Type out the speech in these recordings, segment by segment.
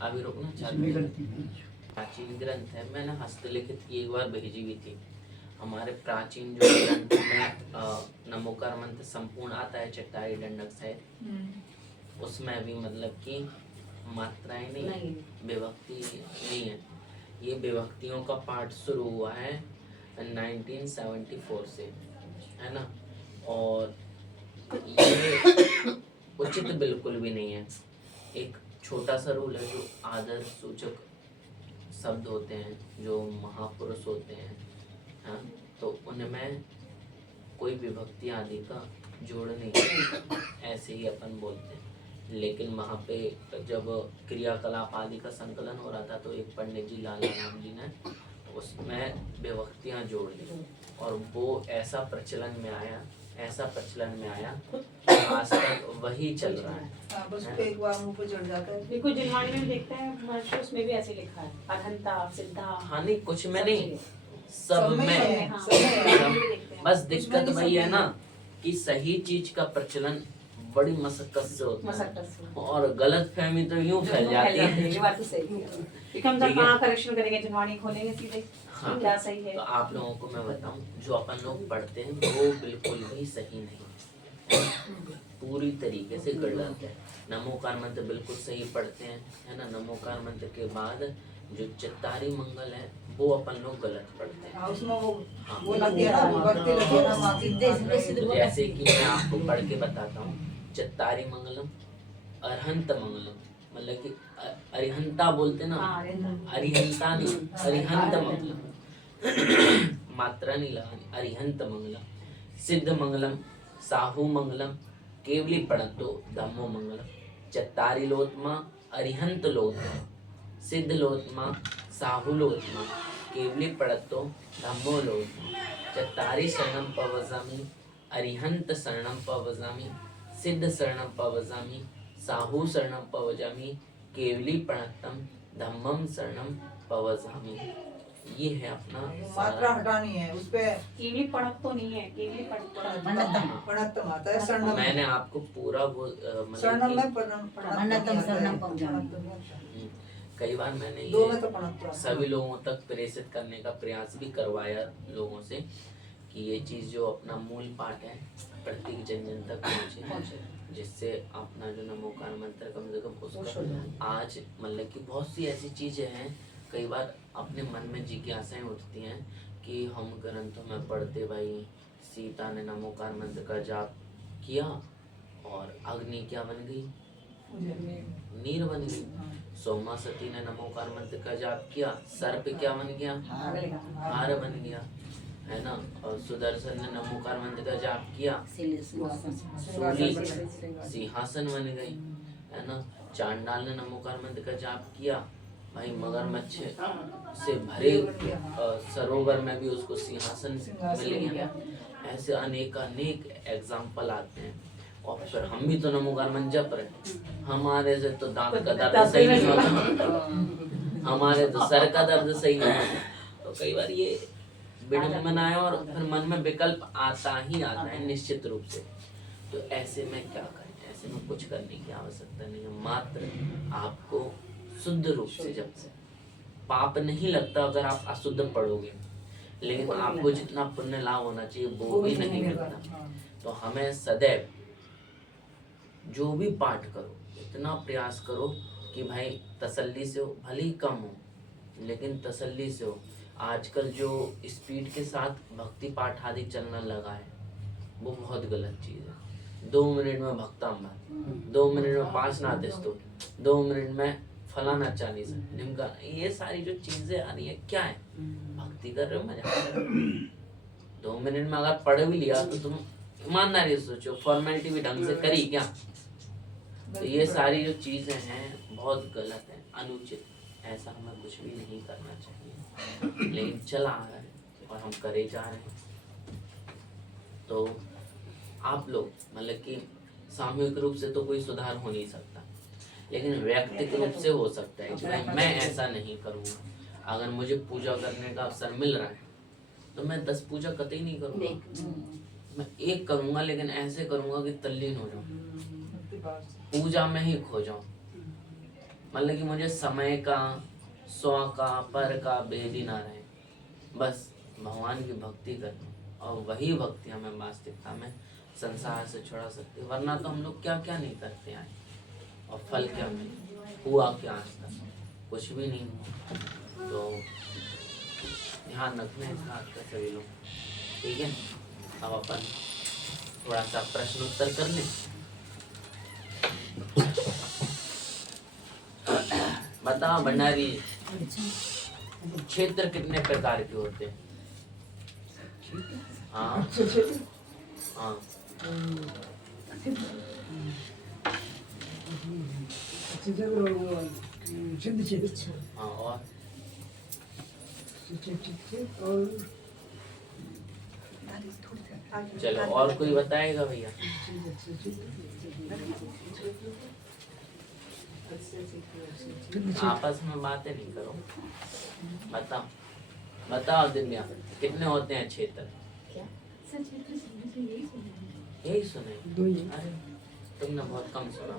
अभी रुकना चालू। प्राचीन ग्रंथ है, मैंने हस्तलिखित की एक बार भेजी हुई थी। हमारे प्राचीन जो ग्रंथ में नमोकार मंत्र संपूर्ण आता है चट्टाई दंडक सहित, उसमें भी मतलब कि मात्राएं नहीं, विभक्ति नहीं है। ये विभक्तियों का पाठ शुरू हुआ है 1974 से, है ना। और ये उचित बिल्कुल भी नहीं है। एक छोटा सा रूल है, जो आदर सूचक शब्द होते हैं, जो महापुरुष होते हैं, हाँ, तो उनमें कोई विभक्ति आदि का जोड़ नहीं है, ऐसे ही अपन बोलते हैं। लेकिन वहाँ पे जब क्रियाकलाप आदि का संकलन हो रहा था, तो एक पंडित जी लाला राम जी ने उसमें विभक्तियाँ जोड़ दी, और वो ऐसा प्रचलन में आया, आज तक वही चल रहा है। बस एक बार मुंह पे चढ़ जाता है। देखो जिनवाणी में देखते हैं महर्षि, उसमें भी ऐसे लिखा है, अहंता सिद्धा। हाँ नहीं, कुछ में नहीं, सब में। हाँ, बस दिक्कत वही है ना कि सही चीज का प्रचलन बड़ी मशक्कत से होता है, और गलत फहमी तो यूं फैल जाती है। ये बात तो सही है। हम जब कहाँ करेक्शन करेंगे, जिनवाणी खोलेंगे सीधे, हाँ, क्या सही है। तो आप लोगों को मैं बताऊं, जो अपन लोग पढ़ते हैं वो बिल्कुल भी सही नहीं, पूरी तरीके से गलत है। नमोकार मंत्र बिल्कुल सही पढ़ते हैं, है ना। नमोकार मंत्र के बाद जो चित्तारी मंगल है वो अपन लोग गलत पढ़ते हैं। उसमें वो लग गया ना, विभक्ति लग गया ना, मात्र जैसे कि मैं आपको पढ़ के बताता हूँ, चित्तारी मंगलम, अरहंत मंगलम, मतलब कि अरिहंता बोलते ना, अरिहंता नहीं, अरिहंत मंगलम, मात्रा नहीं लगानी, अरिहंत मंगलम, सिद्ध मंगलम, साहू मंगलम, केवली पढ़तो धम्मो मंगलम, चत्तारी लोत्मा, अरिहंत लोत्मा, सिद्ध लोत्मा, साहू लोत्मा, केवली पढ़तो धम्मो लोत्मा, चत्तारी शरणम पवजामि, अरिहंत शरणम पवजामि, सिद्ध शरणम पवजामि, साहू शरणम पवजामि, केवली प्रणतम धम्मम शरणम पवजामि। ये है अपना मात्रा हटानी है उस पे। केवली पढ़त तो नहीं है, केवली प्रणतम आता है, शरणम। मैंने आपको पूरा वो शरणम में प्रणतम शरणम पवजामि। कई बार मैंने दो में ये तो सभी लोगों तक प्रेषित करने का प्रयास भी करवाया लोगों से, कि ये चीज जो अपना मूल पाठ है प्रत्येक जन तक पहुंचे, जिससे अपना जो नमोकार मंत्र कम से कम उसका आज मतलब कि बहुत सी ऐसी चीजें हैं, कई बार अपने मन में जिज्ञासाएं उठती हैं कि हम ग्रंथों में पढ़ते भाई सीता ने नमोकार मंत्र का जाप किया और अग्नि क्या बन गई, नीर बन गई। सोमा सती ने नमोकार मंत्र का जाप किया, सर्प क्या बन गया, हार बन गया, है ना। और सुदर्शन ने नमोकार मंत्र का जाप किया, सूली सिंहासन बन गई, है ना। चांडाल ने नमोकार मंत्र का जाप किया, भाई मगरमच्छ से भरे सरोवर में भी उसको सिंहासन मिल गया। ऐसे अनेक एग्जाम्पल आते हैं। और फिर हम भी तो नमोकार मंत्र जप रहे, हमारे से तो दांत का दर्द सही नहीं होता, हमारे तो सर का दर्द सही नहीं होता। तो कई बार ये विडंबना है, और फिर मन में विकल्प आता ही आता है निश्चित रूप से। तो ऐसे में क्या करें, ऐसे में कुछ करने की आवश्यकता नहीं है, मात्र आपको शुद्ध रूप से जब से पाप नहीं लगता अगर आप अशुद्ध पढ़ोगे, लेकिन आपको जितना पुण्य लाभ होना चाहिए वो भी नहीं मिलता। तो हमें सदैव जो भी पाठ करो इतना प्रयास करो कि भाई तसल्ली से हो, भले ही कम हो लेकिन तसल्ली से हो। आजकल जो स्पीड के साथ भक्ति पाठ आदि चलना लगा है वो बहुत गलत चीज़ है। 2 मिनट में भक्ताम, 2 मिनट में 5 नाथ स्तोत्र, 2 मिनट में फलाना चालीसा ढिमका, ये सारी जो चीजें आ रही है क्या है, भक्ति कर रहे हो, मजा कर रहे हो। 2 मिनट में अगर पढ़ भी लिया तो तुम ईमानदारी से सोचो फॉर्मेलिटी भी ढंग से करी क्या। तो ये सारी जो चीजें हैं बहुत गलत है, अनुचित, ऐसा हमें कुछ भी नहीं करना चाहिए, लेकिन चला आ रहा है और हम करे जा रहे हैं। तो आप लोग मतलब कि सामूहिक रूप से तो कोई सुधार हो नहीं सकता, लेकिन व्यक्तिगत रूप से हो सकता है कि भाई मैं ऐसा नहीं करूँगा। अगर मुझे पूजा करने का अवसर मिल रहा है तो मैं 10 पूजा कतई नहीं करूँगा, मैं 1 करूँगा, लेकिन ऐसे करूँगा कि तल्लीन हो जाऊँ। पूजा में ही खो जाऊं, मतलब कि मुझे समय का, स्व का, पर का भेद ही ना रहे, बस भगवान की भक्ति करूं, और वही भक्ति हमें वास्तविकता में संसार से छुड़ा सकती है। वरना तो हम लोग क्या क्या नहीं करते आए, और फल क्या मिले, हुआ क्या आज तक, कुछ भी नहीं हुआ। तो ध्यान रखना इस बात का सभी लोग, ठीक है। अब अपन थोड़ा सा प्रश्न उत्तर कर लें। बताओ भंडारी, क्षेत्र कितने प्रकार के होते हैं? हाँ हाँ सिद्ध क्षेत्र हाँ, और चलो और कोई बताएगा भैया? आपस में बातें नहीं करो, बताओ बताओ दिव्या, कितने होते हैं क्षेत्र? यही सुने? दो ही। अरे तुमने बहुत कम सुना।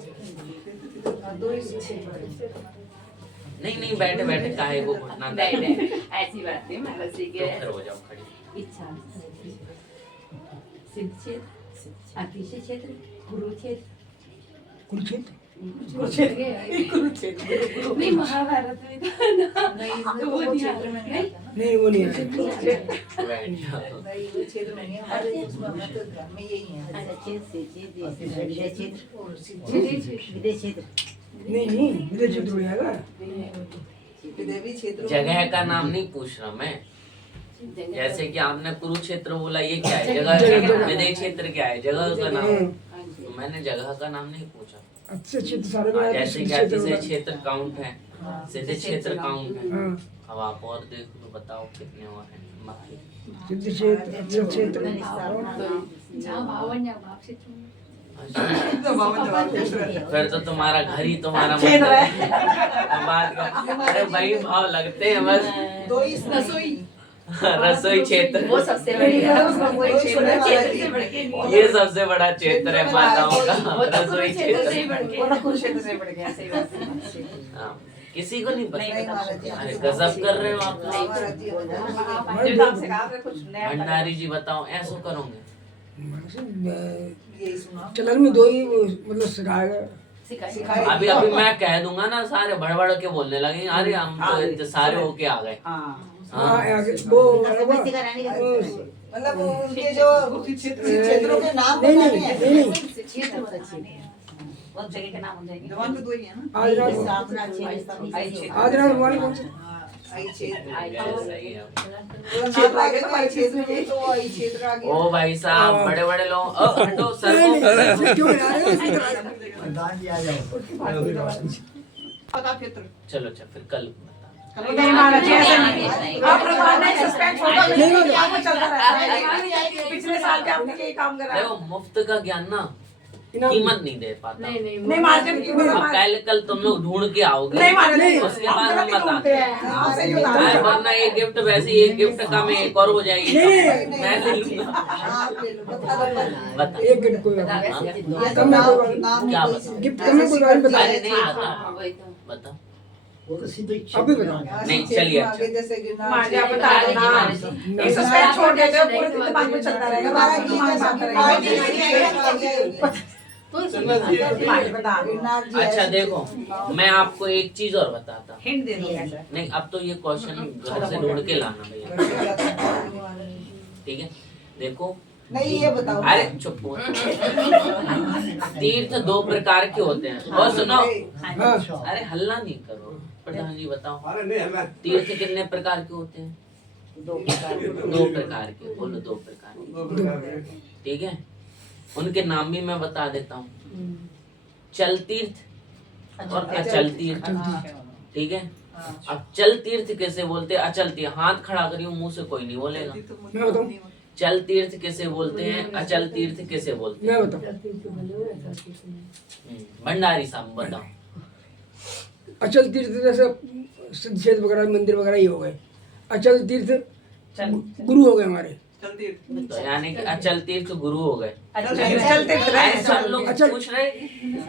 नहीं नहीं, बैठे बैठे काहे को घुटना नहीं नहीं, ऐसी बात नहीं, मैं बस तो ये फिर हो जाओ खड़ी। इच्छा सिद्ध क्षेत्र, अतिशय क्षेत्र, कुरुक्षेत्र, कुरुक्षेत्र नहीं महाभारत में था ना, नहीं तो वो क्षेत्र में नहीं आता ना। नहीं वो नहीं है। बैठ जाओ। नहीं वो क्षेत्र में नहीं, हमारे उसमें मतलब घर में यही है। अच्छा क्षेत्र से विदेश क्षेत्र, और सिद्धि विदेश क्षेत्र, नहीं विदेश क्षेत्र हो जाएगा। विदेवी क्षेत्र जगह का नाम नहीं पूछ रहा मैं, जैसे कि आपने कुरुक्षेत्र बोला, ये क्या है? जगह। विदेश क्षेत्र क्या है? जगह का नाम। तो मैंने जगह का नाम नहीं पूछा। अच्छे क्षेत्र सारे में जैसे कि अतिशय क्षेत्र काउंट है, सिद्ध क्षेत्र काउंट है। हाँ अब आप और देखो तो बताओ कितने और हैं बाकी। सिद्ध क्षेत्र, अच्छे क्षेत्र जहाँ भावन या भाव क्षेत्र में। अच्छा, फिर तो तुम्हारा घर ही तुम्हारा मंदिर है। बात का अरे भाई भाव लगते हैं बस। दो ही रसोई रसोई क्षेत्र वो सबसे बड़ी है, वो क्षेत्र से बढ़ के नहीं। ये सबसे बड़ा क्षेत्र है माताओं का, वो तो रसोई कुरुक्षेत्र से ही क्षेत्र। बढ़ के। वो तो कुरुक्षेत्र से बढ़ गया, सही बात है। हाँ, किसी को नहीं नहीं पता। महाराज जी, अरे गजब कर रहे हो आप तो। महाराज जी, भंडारी जी बताओ, ऐसा करोगे? यही सुना चलन में दो ही मतलब सिखाएगा। सिखाए। अभी अभी मैं कह दूंगा ना, सारे बड़बड़ के बोलने लगे, अरे हम तो इतने सारे होके आ गए। हाँ आगे वो मतलब उनके जो क्षेत्रों के नाम नहीं बताने नहीं हैं। नहीं नहीं क्षेत्र बहुत अच्छे हैं। उस जगह के नाम हो जाएंगे। जवान तो दो ही है ना। आज रात आज रात वाली कौन सी? आई क्षेत्र सही है। क्षेत्र आगे तो आई क्षेत्र में तो आई क्षेत्र आगे। ओ भाई साहब, बड़े बड़े लोग हटो सर नहीं को। नहीं क्यों बना रहे हो? पता क्षेत्र चलो अच्छा, फिर कल बता। नहीं महाराज जी, ऐसा नहीं। आप भगवान ने सस्पेंड छोड़ा, नहीं, नहीं, आपको चलता रहता है। पिछले साल के आपने यही काम करा है। देखो मुफ्त का ज्ञान ना इनाम कीमत नहीं दे पाता। नहीं महाराज जी, अब पहले कल तुम लोग ढूंढ के आओगे, नहीं महाराज जी, उसके बाद हम ढूंढते बताते हैं। हैं। आपसे ही अरे उधार वरना एक गिफ्ट वैसे ही, एक गिफ्ट का में एक और हो जाएगी। नहीं, मैं ले लूंगा। आप ले लो, बता दो। बता। एक गिफ्ट कोई बात नहीं। ये तो कम में कोई बात नाम नाम क्या कोई- बताऊं? गिफ्ट कम में कोई बात नहीं बता। अरे नहीं बता, हाँ, वही तो। बता। अभी बताओ। नहीं, चलिए, अच्छा। आगे जैसे गिरनार महाराज जी, आप क्षेत्र- बता दो ना। महाराज जी। एक सस्पेंड छोड़ देते हो, पूरे दिमाग में चलता रहेगा। महाराज जी, दिमाग में आता रहेगा। आगे आगे तो बता दो। गिरनार जी अच्छा ऐसे- देखो, मैं आपको एक चीज और बताता हूँ। हिंट दे दो कैसे। नहीं, अब तो ये क्वेश्चन घर से ढूंढ के लाना भैया, ठीक है? देखो, नहीं ये बताओ। अरे चुप हो। तीर्थ दो प्रकार के होते हैं, और सुनो। हाँ अरे हल्ला नहीं करो, प्रधान जी बताओ, तीर्थ कितने प्रकार के होते हैं? दो प्रकार के, बोलो दो प्रकार के, ठीक है? उनके नाम भी मैं बता देता हूँ, चल तीर्थ और अचल तीर्थ, ठीक है? अब चल तीर्थ कैसे बोलते हैं? अचल तीर्थ, हाथ खड़ा करियो, मुंह से कोई नहीं बोलेगा। मैं बताऊं चल तीर्थ कैसे बोलते हैं, अचल तीर्थ कैसे बोलते हैं? मैं बताऊं भंडारी साहब बताओ। अचल तीर्थ जैसे सिद्ध क्षेत्र वगैरह मंदिर वगैरह ही हो गए। अचल तीर्थ गुरु हो गए हमारे। तो यानी कि अचल तीर्थ गुरु हो गए। चलते अरे सब लोग अच्छा। पूछ रहे।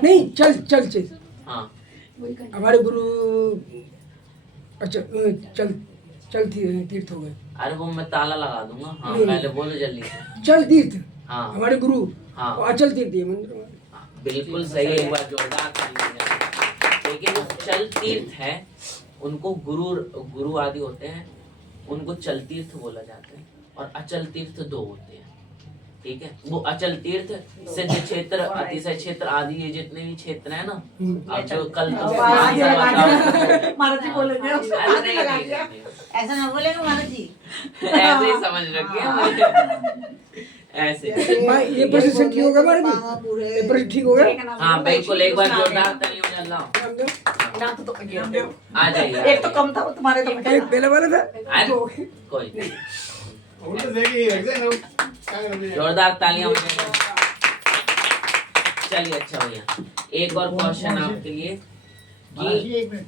नहीं चल चल चल हाँ हमारे गुरु अच्छा चल चल तीर्थ हो गए। अरे वो मैं ताला लगा दूंगा। हाँ नहीं, पहले बोलो जल्दी से। चल तीर्थ हाँ हमारे गुरु हाँ और अचल तीर्थ ये मंदिर। हाँ, बिल्कुल सही है। एक बार जोरदार ताली बजाओ। लेकिन जो चल तीर्थ है उनको गुरु आदि होते हैं, उनको चल तीर्थ बोला जाता है। और अचल तीर्थ दो होते हैं, ठीक है। वो अचल तीर्थ सिद्ध क्षेत्र, अतिशय क्षेत्र आदि ये जितने भी क्षेत्र है ना, अब जो कल तो महाराज जी बोलेंगे अरे नहीं, ऐसा ना बोलेगा महाराज जी। ऐसे ही समझ रखिए ऐसे। भाई ये प्रश्न से ठीक हो गया हमारे भी? ये प्रश्न ठीक हो गया? हाँ बिल्कुल। एक बार जोरदार तालियां बजा लो। नाम तो आ जाइए। एक तो कम था वो तुम्हारे तो एक पहले वाला था अरे, कोई नहीं। जोरदार तालियां बजाइए। चलिए अच्छा भैया, एक और क्वेश्चन आपके लिए कि एक मिनट,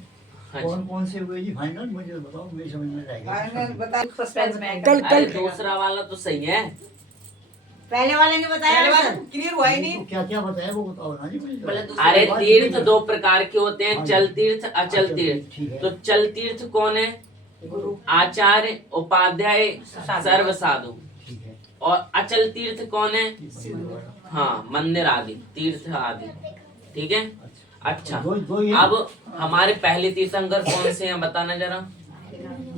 हाँ कौन कौन से हुए जी फाइनल, मुझे बताओ, मेरी समझ में आएगा। फाइनल बता। सस्पेंस में कल अरे कल दूसरा वाला तो सही है। पहले वाले ने बताया सर। क्लियर हुआ ही नहीं। तो क्या क्या बताया वो बताओ ना जी मुझे। अरे तीर्थ दो प्रकार के होते हैं, चल तीर्थ, अचल तीर्थ। ठीक है। तो चल तीर्थ कौन है? आचार्य, उपाध्याय, सर्व साधु। ठीक है। और अचल तीर्थ कौन है? हाँ मंदिर आदि, तीर्थ आदि, ठीक है। अच्छा दो ये अब हमारे पहले तीर्थंकर कौन से हैं बताना जरा।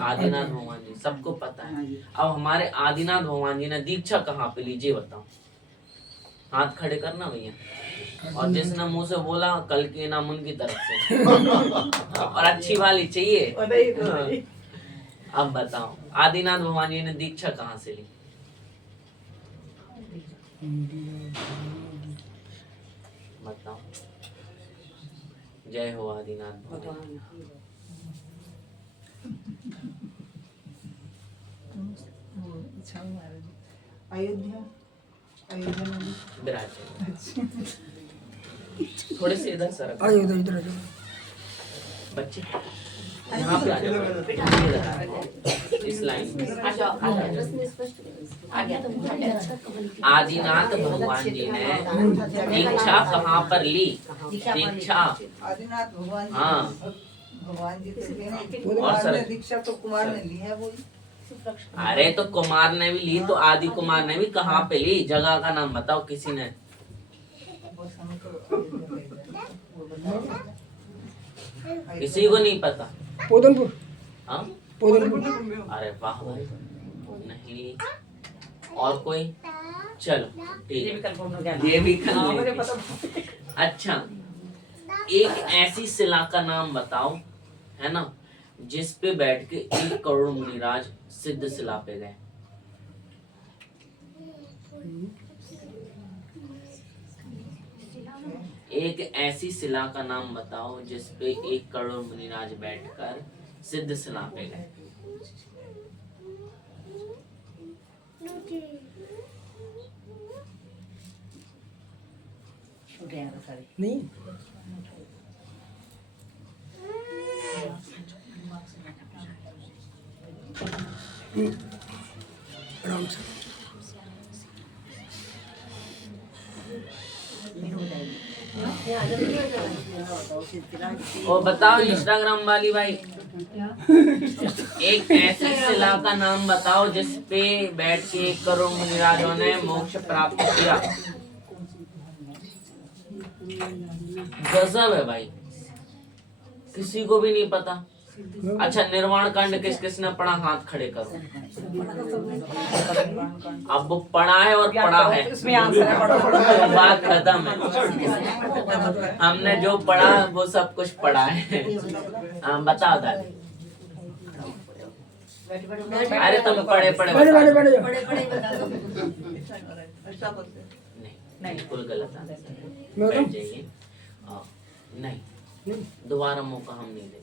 आदिनाथ भगवान जी, सबको पता है। अब हमारे आदिनाथ भगवान जी ने दीक्षा कहाँ पे ली ये बताओ। हाथ खड़े करना भैया। और जिसने मुंह से बोला कल के नाम उनकी तरफ से और अच्छी वाली चाहिए। हाँ। अब बताओ आदिनाथ भगवान जी ने दीक्षा कहाँ से ली? बताओ। जय हो आदिनाथ भगवान। अयोध्या अयोध्या में विराज थोड़े से इधर सर आ जाओ इधर आ जाओ। बच्चे यहाँ पे आ जाओ। इधर आ जाओ। इस लाइन में आदिनाथ भगवान जी ने दीक्षा कहाँ पर ली? दीक्षा आदिनाथ भगवान जी। हाँ भगवान जी तो लेने और कुमार सर ने दीक्षा तो कुमार ने ली है वो। अरे तो कुमार ने भी ली तो आदि कुमार ने भी कहाँ पे ली? जगह का नाम बताओ किसी ने। किसी को नहीं पता? पोदनपुर। हाँ पोदनपुर। अरे वाह भाई, नहीं और कोई? चलो ठीक है, ये भी कर लेंगे। अच्छा एक ऐसी शिला का नाम बताओ, है ना, जिस पे बैठ के 1 करोड़ मुनिराज सिद्ध शिला पे गए। एक ऐसी शिला का नाम बताओ जिस पे 1 करोड़ मुनिराज बैठकर सिद्ध शिला पे गए। नहीं आराम से। और बताओ इंस्टाग्राम वाली भाई, एक ऐसी शिला का नाम बताओ जिस पे बैठ के 1 करोड़ मुनिराजों ने मोक्ष प्राप्त किया। गजब है भाई, किसी को भी नहीं पता। अच्छा निर्वाण कांड किस किसने पढ़ा? हाथ खड़े करो। अब वो पढ़ा है और पढ़ा है, इसमें आंसर है, पढ़ो। बात खत्म है। हमने जो पढ़ा वो सब कुछ पढ़ा है। हाँ बताओ दादी। अरे तुम पढ़े पढ़े बड़े बड़े बड़े नहीं बिल्कुल गलत आंसर है। मैं बैठ बताऊं? जाइए। नहीं दोबारा मौका हम नहीं देते।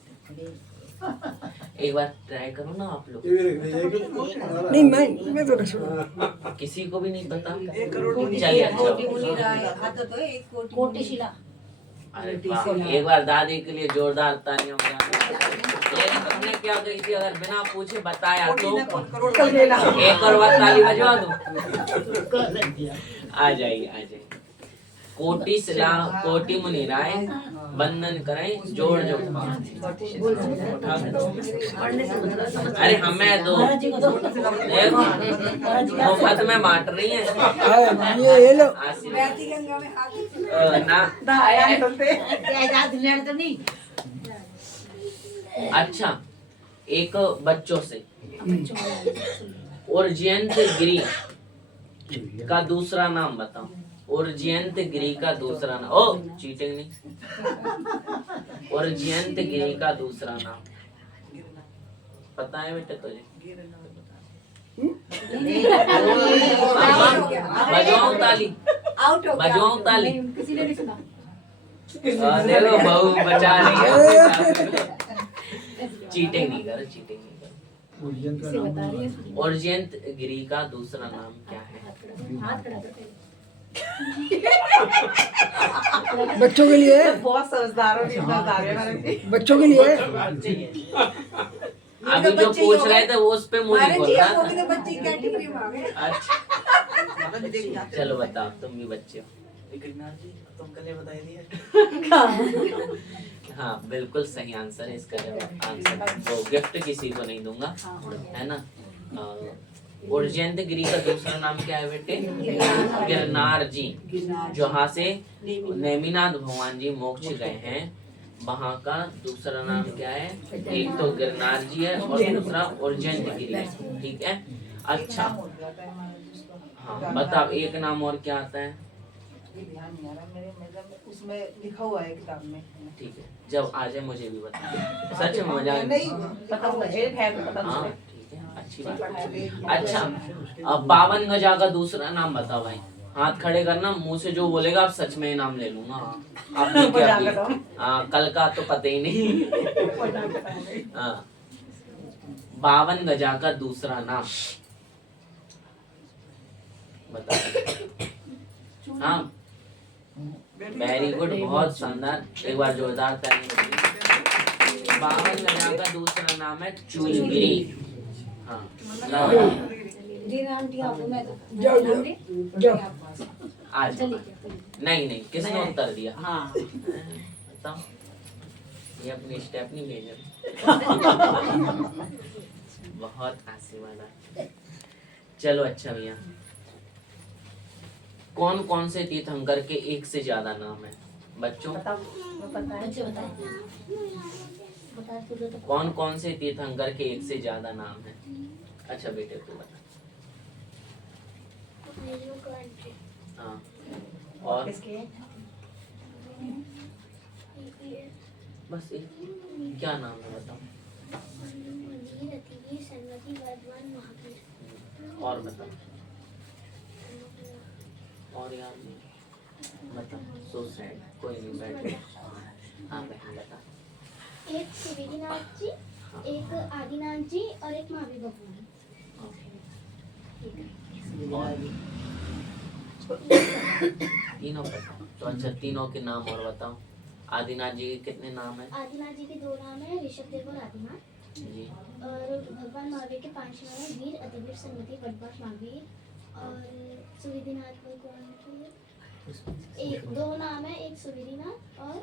एक बार ट्राई करो ना आप लोग। नहीं मैं तो रसूल। किसी को भी नहीं पता? करोड़ चलिए अच्छा कोटि शिला। अरे वाह, एक बार दादी के लिए जोरदार तालियां बजाएं। लेकिन तुमने क्या कही थी, अगर बिना पूछे बताया तो एक और बार ताली बजवा दो। आ जाइए आ जाइए। कोटि सलाह कोटि मुनि राय, वंदन करें जोड़ जोड़। अरे हमें दो मुफ्त में बांट रही है ये लो। ना। तो नहीं अच्छा, एक बच्चों से उर्जयंत गिरी का दूसरा नाम बताओ। उर्जयंत गिरी का दूसरा नाम, ओ चीटिंग नहीं। उर्जयंत गिरी का दूसरा नाम पता है बेटा तुझे? बजवाऊं ताली, बजवाऊं ताली। किसी ने नहीं सुना। देखो बहू बचा रही है। चीटिंग नहीं कर, चीटिंग नहीं कर। उर्जयंत गिरी का दूसरा नाम क्या है? हाथ खड़ा कर। बच्चों के लिए, बहुत समझदार हो, समझदार है बच्चों के लिए। अभी जो पूछ रहे थे वो उस पे मुंह नहीं खोल रहा था। बच्ची कैटेगरी में आ गए। अच्छा चलो बताओ, तुम भी बच्चे हो। तुम कल बताई दिए। हाँ बिल्कुल सही आंसर है इसका। आंसर वो गिफ्ट किसी को नहीं दूंगा, है ना। उर्जयंत गिरी का दूसरा नाम क्या है बेटे? गिरनार जी। जहाँ से नेमिनाथ भगवान जी मोक्ष गए हैं, वहाँ का दूसरा नाम क्या है? एक तो गिरनार जी है और दूसरा उर्जयंत गिरी है। ठीक है। अच्छा हाँ बताओ, एक नाम और क्या आता है? उसमें लिखा हुआ है किताब में। ठीक है, जब आ जाए मुझे भी बता। सच में मजाक नहीं पता मुझे है तो पता हाँ मुझे। ठीक है, अच्छी बात। अच्छा, अब 52 गजा का दूसरा नाम बताओ भाई। हाथ खड़े करना, मुंह से जो बोलेगा आप सच में इनाम ले लूंगा। आप भी क्या भी? हाँ कल का तो पता ही नहीं। हाँ 52 गजा का दूसरा नाम बताओ। हाँ वेरी गुड, बहुत शानदार। एक बार जोरदार ताली। 52 गजा का दूसरा नाम है चूलगिरी। हाँ आज नहीं नहीं, किसने उत्तर दिया? हाँ बताओ, ये अपनी स्टेप नहीं भेज रहे। बहुत हंसी वाला। चलो अच्छा भैया, कौन कौन से तीर्थंकर के एक से ज्यादा नाम है बच्चों? कौन कौन से तीर्थंकर के एक से ज्यादा नाम है? अच्छा बेटे तू बता। हाँ और बस एक, क्या नाम है बताओ? और बताओ, और यार नहीं बताओ। सो सैड, कोई नहीं बैठे। हाँ बहन बता। एक सुवेदीनाथ जी, एक आदिनाथ जी और एक महावीर भगवान। तीनों बताओ तो। अच्छा तीनों के नाम और बताओ। आदिनाथ जी के कितने नाम है? आदिनाथ जी के 2 नाम है, ऋषभदेव और आदिनाथ जी। और भगवान महावीर के 5 नाम है, वीर, अतिवीर, संगति, वटवाट, महावीर। और सुवेदीनाथ भगवान के 2 नाम है, एक सुवेदीनाथ और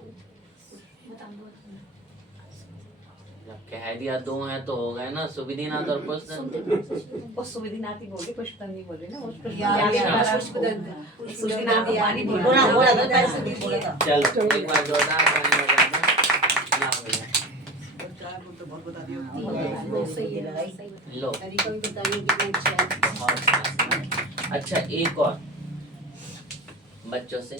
जब कह दिया 2 हैं तो हो गए ना, सुविधिनाथ और पुष्पदंत। वो सुविधिनाथ ही बोले, पुष्पदंत नहीं बोले ना। वो सुविधिनाथ वाली बोला। बोला था, ऐसे नहीं बोला था। चलो एक बार जोरदार ताली बजाना। ना भैया लो बहुत अच्छा। एक और बच्चों से,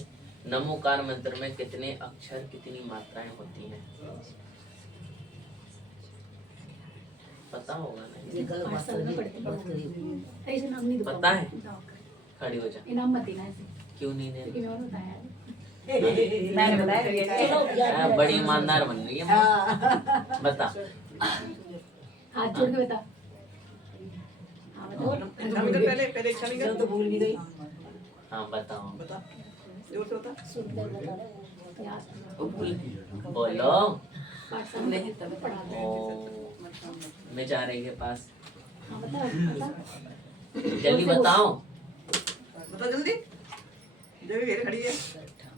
नमोकार मंत्र में कितने अक्षर कितनी मात्राएं होती हैं? पता होगा ना? पता है? खड़ी हो जा। इनाम मत देना ऐसे, क्यों नहीं दे? लेकिन और बताया मैंने बताया। बड़ी ईमानदार बन रही है। बता। हाथ जोड़ के बता। हाँ बताओ। पहले चल तो भूल भी गई। हाँ बताओ। बता जोर से बता। सुंदर बता रहे हैं। बोलो। नहीं तब ओ बेचारे के पास जल्दी बताओ। बता जल्दी जब ये खड़ी है एकदम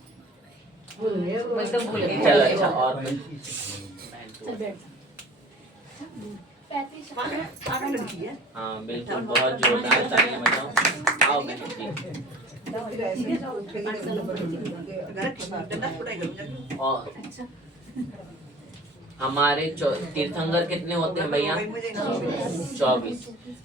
भूल गए। चलो अच्छा और चल बैठ 35 हाँ बिल्कुल बहुत जोरदार तालियां बजाओ। आओ बहन जी। फिर ऐसे डंडा फुटाई करूं और हमारे तीर्थंकर कितने होते हैं भैया?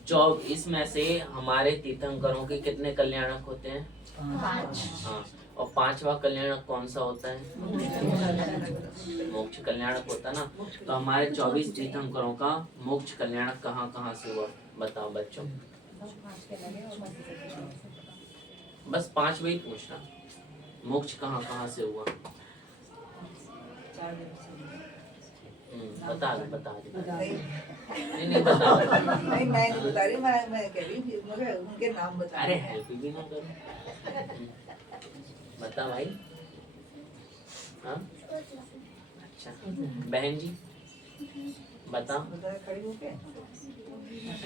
24 में से हमारे तीर्थंकरों के कितने कल्याणक होते हैं? 5। हाँ और 5वां कल्याणक कौन सा होता है? मोक्ष कल्याणक होता है ना। तो हमारे 24 तीर्थंकरों का मोक्ष कल्याणक कहाँ कहाँ से हुआ बताओ बच्चों। बस 5 वही पूछना, मोक्ष कहाँ कहाँ से हुआ? बता दो नहीं बताओ। नहीं मैं नहीं बता रही मैं कह रही हूँ मुझे उनके नाम बता। अरे हेल्प भी ना करो। बता भाई। हाँ अच्छा बहन जी बता। खड़ी होके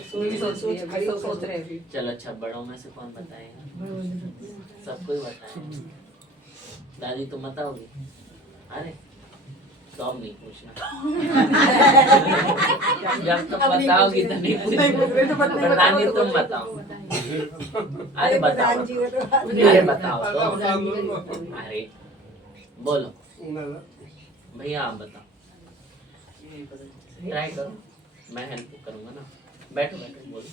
सोच रहे हैं। चलो अच्छा बड़ों में से कौन बताएगा? सबको ही बताएगा। दादी तुम बताओगी? अरे तो अब नहीं पूछना। जब तुम बताओगी तो नहीं पूछना। प्रधान जी तुम बताओ। अरे बताओ। अरे बताओ तो। अरे बोलो भैया आप बताओ। ट्राई करो मैं हेल्प करूंगा ना। बैठो बैठो बोलो।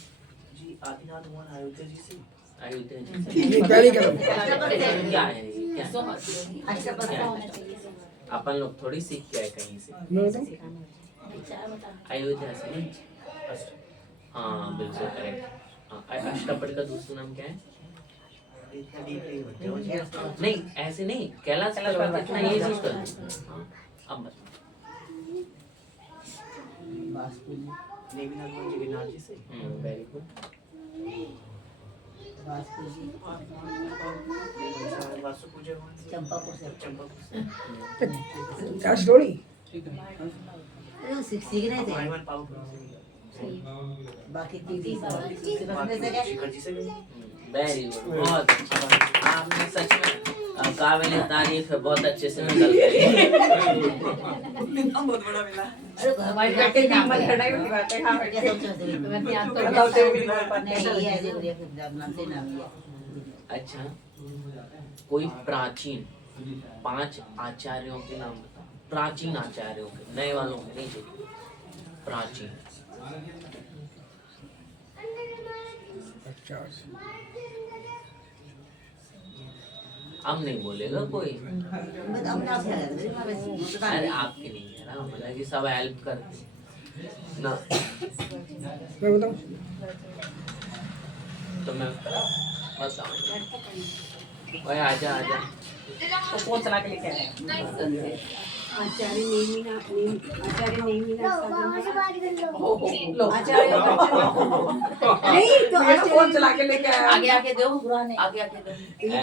जी आदिनाथ मोहन अयोध्या जी से। अयोध्या जी से क्या नहीं करो। क्या है ये? क्या है? अच्छा क्या है? अपन लोग थोड़ी सीख के आए कहीं से। अयोध्या से नहीं? हाँ बिल्कुल करेक्ट। हाँ अष्टपदी का दूसरा नाम क्या है? नहीं ऐसे नहीं कैलाश पर्वत इतना इजी कर। हाँ अब बताओ। नेमिनाथ मोहन जी गिरनार जी से। Very good. Vasupujya Champapur से। चंपापुर से। क्या स्टोरी? सीखने थे भाईमान पावपुर से। बाकी की शिखर जी से भी। वेरी गुड बहुत अच्छा। आपने सच में काबिल तारीफ है, बहुत अच्छे से निकल गए। बहुत बड़ा मिला। अरे हमारे बेटे की हिम्मत लड़ाई की बात है। हां बेटे सब चलते हैं मैं यहां तो नहीं है जो ये नाम से नाम है। अच्छा कोई प्राचीन 5 आचार्यों के नाम बताओ। प्राचीन आचार्यों के, नए वालों के नहीं चाहिए। प्राचीन अब नहीं बोलेगा कोई। मैं अपने आप से अरे आपके नहीं है ना, मतलब कि सब हेल्प करते ना। मैं बताऊं? तो मैं बताऊं। ओए आजा आजा। वो फोन चला के लेके आए आचार्य नेमिना वहाँ से बात कर लो। लो आचार्य नहीं तो फोन चला के लेके आए आगे आके दो। पुराने आगे आके दो ये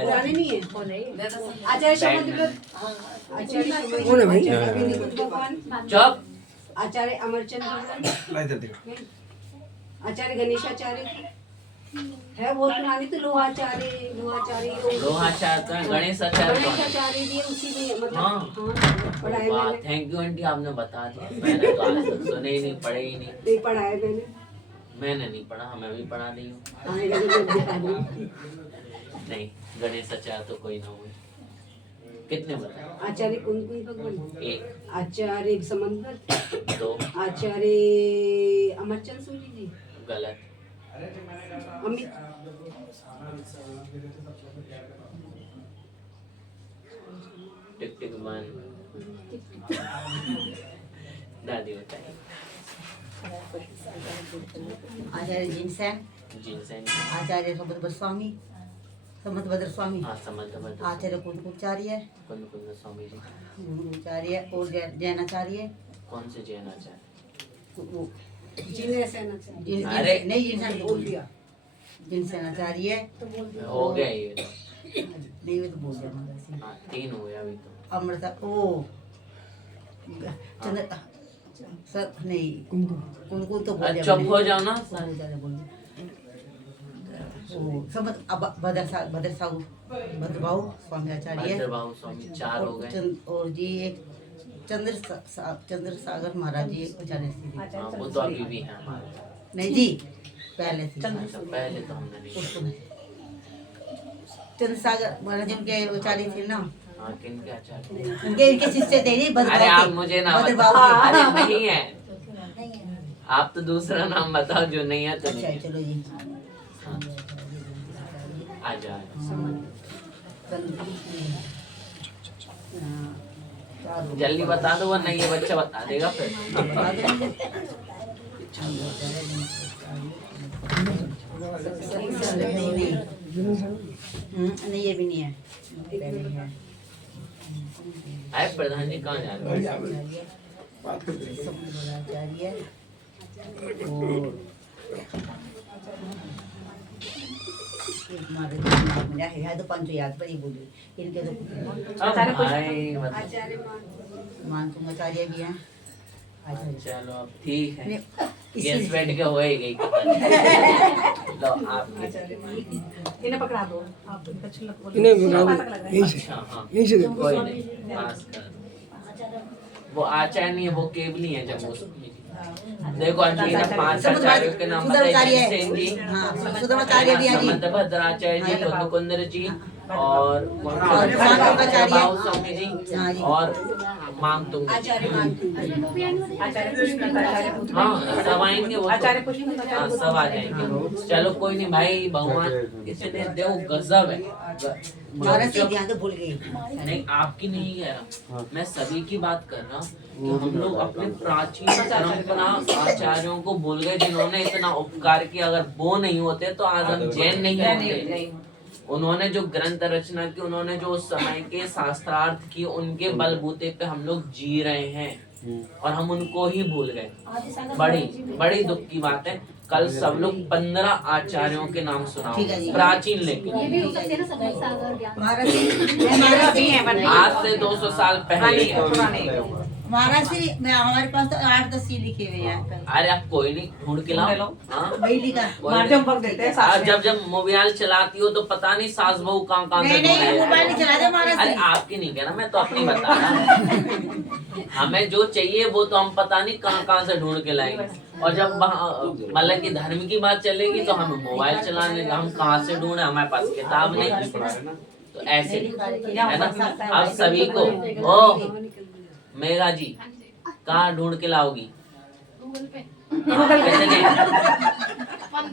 पुराने नहीं है। वो नहीं आचार्य समुद्र आचार्य कौन है भाई? भगवान चुप। आचार्य अमरचंद भगवान आचार्य गणेशाचार्य है वो पुरानी तो लोहाचार्य लोहाचार्य गणेशाचार्य गणेशाचार्य भी है उसी में मतलब हाँ। पढ़ाए वाह मैंने थैंक यू आंटी आपने बता दिया। मैंने तो आज तक सुने ही नहीं, पढ़े ही नहीं। नहीं पढ़ाए मैंने मैंने नहीं पढ़ा, हमें भी पढ़ा दी हो। आएगा तो जल्दी पढ़ा दूंगी। नहीं गणेशाचार्य तो कोई ना हुए। कितने बताए? आचार्य कौन भगवान? 1 आचार्य समंदर 2 आचार्य अमरचंद सूरी जी गलत। अमित टिक टिक 1 दादी बताइए। आचार्य जिनसेन जिनसेन आचार्य समत स्वामी समत भद्र स्वामी हाँ समझ आचार्य कुंदकुचार्य कुंद कुंद स्वामी जी। आचार्य और जैनाचार्य कौन से जैन आचार्य? जिन्हें सेनाचार्य अरे नहीं जिनसेन बोल दिया जिनसेनाचार्य हो गया ये तो। नहीं वो तो बोल दिया हाँ 3 हो गया अभी तो। अमृता ओ चंद्र सर नहीं कुन तो बोल चुप हो जाओ ना। समझ अब भद्र साहू भद्रबाहु स्वामी आचार्य भद्रबाहु स्वामी 4 हो गए। और जी एक चंद्र सागर महाराज जी एक आचार्य श्री। हाँ, वो तो अभी भी है हमारे। नहीं जी पहले थी अच्छा, पहले तो हमने नहीं। चंद्र सागर महाराज जी उनके आचार्य थे ना। हाँ, किनके आचार्य? इनके शिष्य थे जी अरे आप मुझे ना बताओ। भद्रबाहु अरे नहीं है, आप तो दूसरा नाम बताओ जो नहीं है तो अच्छा नहीं। चलो जी हाँ, आ जाओ। जल्दी बता दो, वो नहीं है बच्चा बता देगा फिर। नहीं ये भी नहीं है। आए प्रधान जी कहाँ जा रहे हैं? तो पंच याद पर ही बोली इनके तो भाई मतलब मान तुम आचार्य भी हैं। चलो अब ठीक है, इसी गेस बैठ के हो ही गई लो आपके। इन्हें पकड़ा दो आप इन्हें यहीं से अच्छा हाँ, यहीं से देखो। कोई नहीं, पास कर। वो आचार्य नहीं है, वो केवली है जम्मू से। देखो अंजी ना 5 आचार्यों के नाम बताइए। सेन जी, सुधर्माचार्य भी हैं जी। समंत भद्राचार्य जी, कुंदकुंदर जी और भद्रबाहु स्वामी जी हाँ जी। और मांगतुंग जी। हाँ सब आएंगे वो तो। हाँ सब आ जाएंगे। चलो कोई नहीं भाई, भगवान इतने देव गजब है। महाराज जी ध्यान तो भूल गई। नहीं आपकी नहीं कह रहा, मैं सभी की बात कर रहा कि हम लोग अपने प्राचीन परंपरा आचार्यों को भूल गए, जिन्होंने इतना उपकार किया। अगर वो नहीं होते तो आज हम जैन नहीं होते। उन्होंने जो ग्रंथ रचना की, उन्होंने जो उस समय के शास्त्रार्थ किए, उनके बलबूते पे हम लोग जी रहे हैं और हम उनको ही भूल गए। बड़ी बड़ी दुख की बात है। कल सब लोग 15 आचार्यों के नाम सुनाओ, ठीक है जी। प्राचीन लेकिन महाराज जी आज से 200 साल पहले। महाराज जी मैं हमारे पास तो 8-10 ही लिखे हुए हैं। अरे आप कोई नहीं, ढूंढ के लाओ। हाँ? वही लिखा। आज जब मोबाइल चलाती हो तो पता नहीं सास बहू कहाँ कहाँ से नहीं ढूंढे। मोबाइल नहीं चला दे महाराज अरे जी। आपकी नहीं कहना, मैं तो अपनी बता रहा। हमें जो चाहिए वो तो हम पता नहीं कहाँ कहाँ से ढूंढ के लाएंगे। और जब मतलब की धर्म की बात चलेगी तो हमें मोबाइल चलाने का, हम कहाँ से ढूंढे, हमारे पास किताब नहीं। तो ऐसे है ना। अब सभी को ओ मेघा जी कहाँ ढूंढ के लाओगी?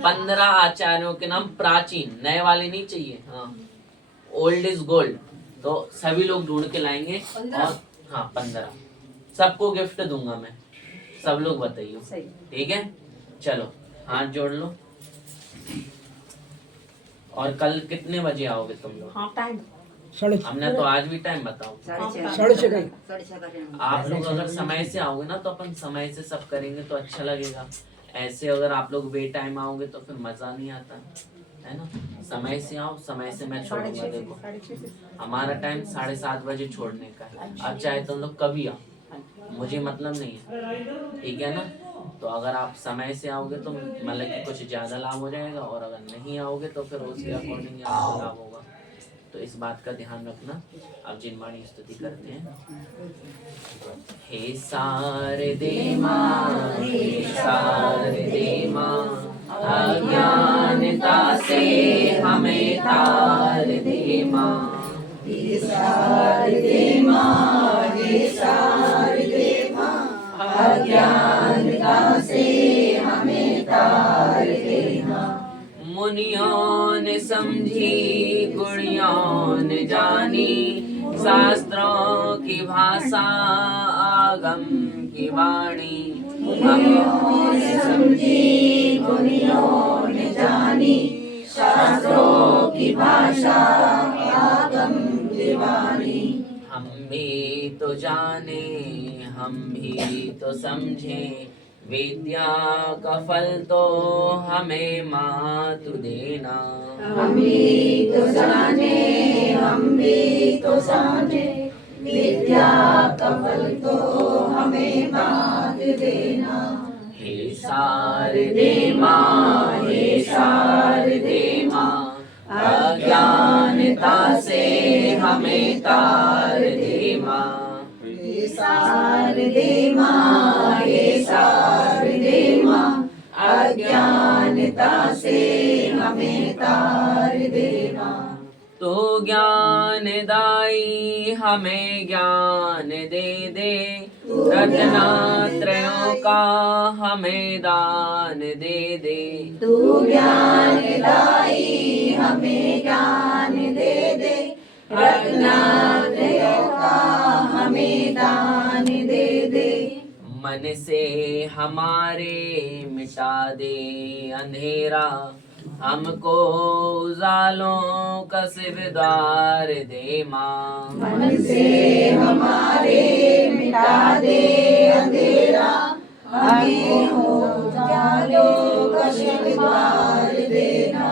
15 आचार्यों के नाम प्राचीन, नए वाले नहीं चाहिए। हाँ, ओल्ड इज गोल्ड। तो सभी लोग ढूंढ के लाएंगे। और हाँ 15 सबको गिफ्ट दूंगा मैं, सब लोग बताइए। ठीक है, चलो हाथ जोड़ लो। और कल कितने बजे आओगे तुम लोग? हाँ टाइम हमने तो आज भी टाइम बताओ। 6:30 आप लोग अगर समय से आओगे ना तो अपन समय से सब करेंगे तो अच्छा लगेगा। ऐसे अगर आप लोग बे टाइम आओगे तो फिर मजा नहीं आता है ना। समय से आओ, समय से मैं छोड़ूंगा। देखो हमारा टाइम 7:30 बजे छोड़ने का है। अब चाहे तुम लोग कभी आओ, मुझे मतलब नहीं है, ठीक है ना। तो अगर आप समय से आओगे तो मतलब कि कुछ ज्यादा लाभ हो जाएगा, और अगर नहीं आओगे तो फिर उसके अकॉर्डिंग आपको लाभ होगा। तो इस बात का ध्यान रखना। अब जिनवाणी स्तुति करते हैं। हे शारदे माँ, हे शारदे माँ, अज्ञानता से हमें तार दे माँ। हे शारदे माँ, हे शारदे माँ, अज्ञानता से हमें तार दे माँ। मुनियों ने समझी, गुणियों ने जानी, शास्त्रों की भाषा, आगम की वाणी। मुनियों ने समझी, गुणियों ने जानी, शास्त्रों की भाषा, आगम की वाणी। हम भी तो जाने, हम भी तो समझे, विद्या का फल तो हमें मातु देना। हम भी तो जाने, हम भी तो समझे, तपस्या का फल तो हमें बांध देना। हे शारदे माँ, हे शारदे माँ, अज्ञानता से हमें तार दे माँ। हे शारदे माँ, हे शारदे माँ, अज्ञानता से हमें तार दे माँ। तो ज्ञानदायी हमें ज्ञान दे दे, रत्नात्रयों का हमें दान दे दे। तू ज्ञानदायी हमें ज्ञान दे दे, रत्नात्रयों का हमें दान दे दे। मन से हमारे मिटा दे अंधेरा, हमको उजालों का सिरदार दे माँ। मन से हमारे मिटा दे अंधेरा, हमें उजालों का सिरदार देना।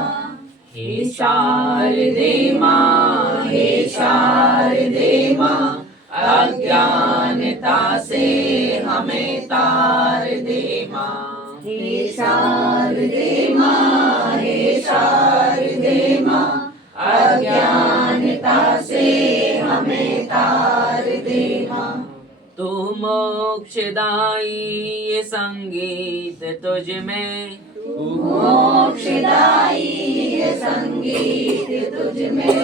हे शारदे माँ, हे शारदे माँ, अज्ञानता से हमें तार दे माँ। हे शारदे माँ, हे शारदे माँ, अज्ञानता से हमें तार दे माँ। तू मोक्षदायी ये संगीत तुझ में, मोक्षदायी ये संगीत तुझ में।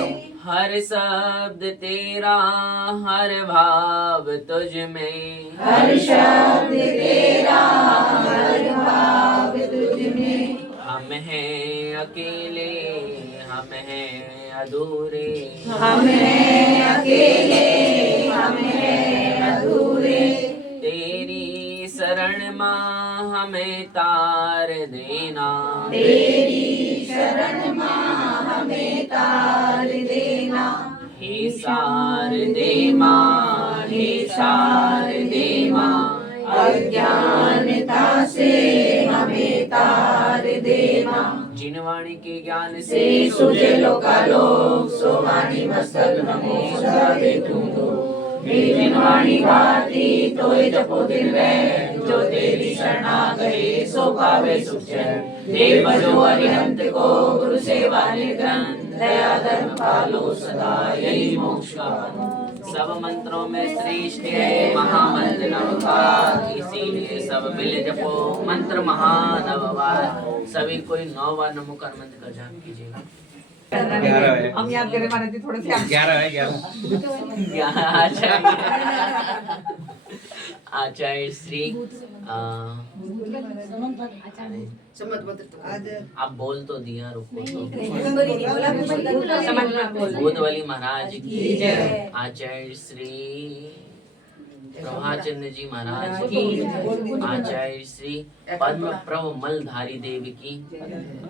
हर शब्द तेरा, हर भाव तुझ में। हर शब्द तेरा, हर भाव तुझ में। हम हैं अकेले, हम हैं अधूरे, हम हैं अकेले, हम हैं अधूरे। तेरी शरण माँ हमें तार देना। तेरी शरण माँ हमें तार देना। हे शारदे माँ, हे शारदे माँ, अज्ञानता से हमें तार देना। जिन वाणी के ज्ञान से से सुजे लोकालोक, सो वाणी मस्तक नमो सदा देतु। मेरी जिन वाणी भारती तोय जपो दिन में, जो तेरी शरणा गए सो पावे सुख चैन। देव भजो अरिहंत को, गुरु सेवा निर्ग्रंथ, दया धर्म पालो सदा, यही मोक्ष का पथ। सब मंत्रों में श्रेष्ठ है महामंत्र नवकार, इसीलिए सब मिले जपो मंत्र महानववार। सभी कोई 9 बार नमो कार मंत्र का जाप कीजिएगा। 11 है। हम याद करें माने थोड़े से 11 है 11। आचार्य श्री आप बोल तो दिया, रुको तो। गोदवली महाराज की जय। आचार्य श्री प्रभाचंद्र जी महाराज की। आचार्य श्री पद्म प्रभ मलधारी देव की।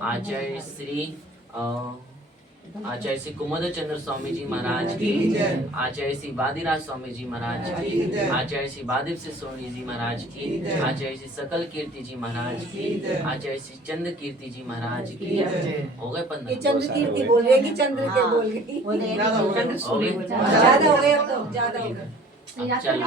आचार्य श्री आचार्य श्री कुमुद चंद्र स्वामी जी महाराज की। आचार्य श्री वादिराज स्वामी जी महाराज की। आचार्य श्री वादिव से सोनी जी महाराज की। आचार्य श्री सकल कीर्ति जी महाराज की। आचार्य श्री चंद्र कीर्ति जी महाराज की। हो गए 15। चंद्र कीर्ति बोल रही है कि चंद्र के बोल गई? हो गए? ज्यादा हो गए, अब तो ज्यादा हो गए। चलो।